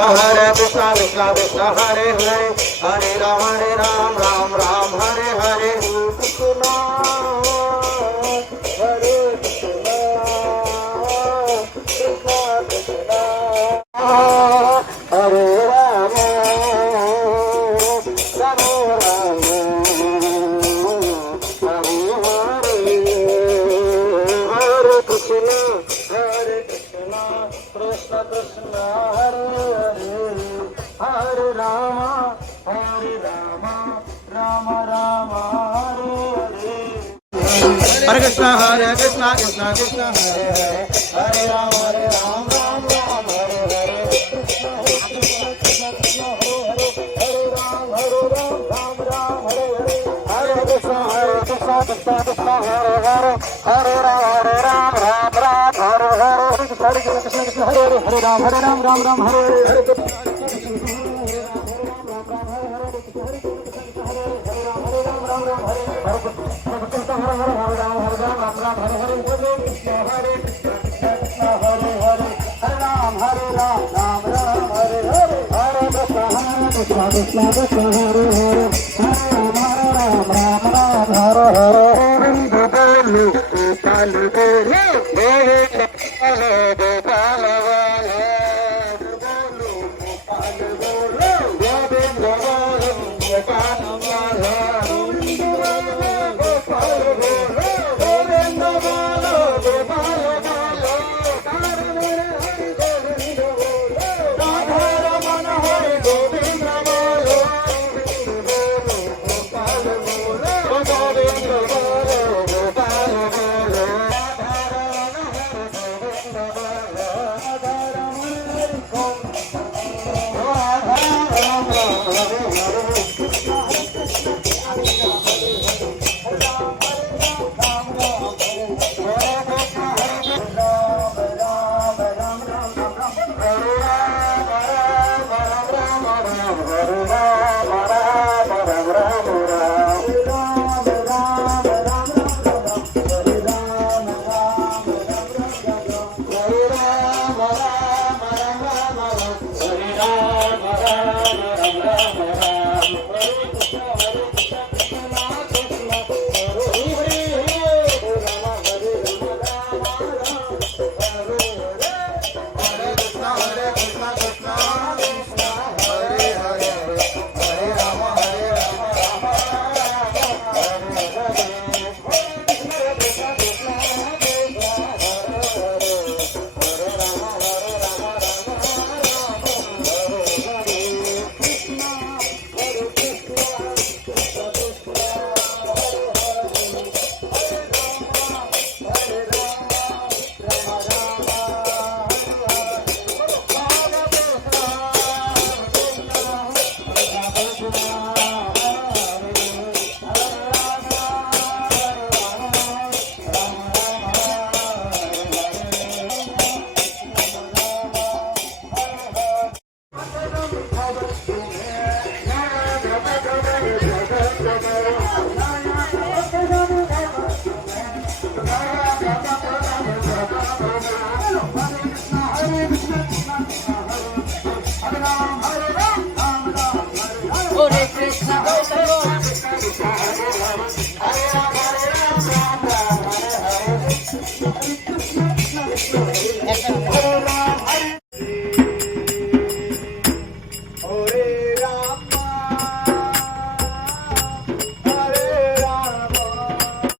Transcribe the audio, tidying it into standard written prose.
Hare Krishna Krishna Krishna Hare Hare Hare Ram Ram Ram Hare Hare Krishna Hare Krishna Krishna Krishna Hare Ram Ram Ram Hare Hare Hare Krishna Krishna Krishna Hare Hare Rama Rama Rama Hare Hare Hare Krishna Krishna Krishna Hare Hare Hare Ram Ram Hare Hare Krishna Krishna Krishna Hare Hare Hare Ram Ram Hare Hare Hare Krishna Krishna Krishna Hare Hare Hare Ram Hare Hare Hare Krishna Krishna Hare Ram Ram Hare Hare Hare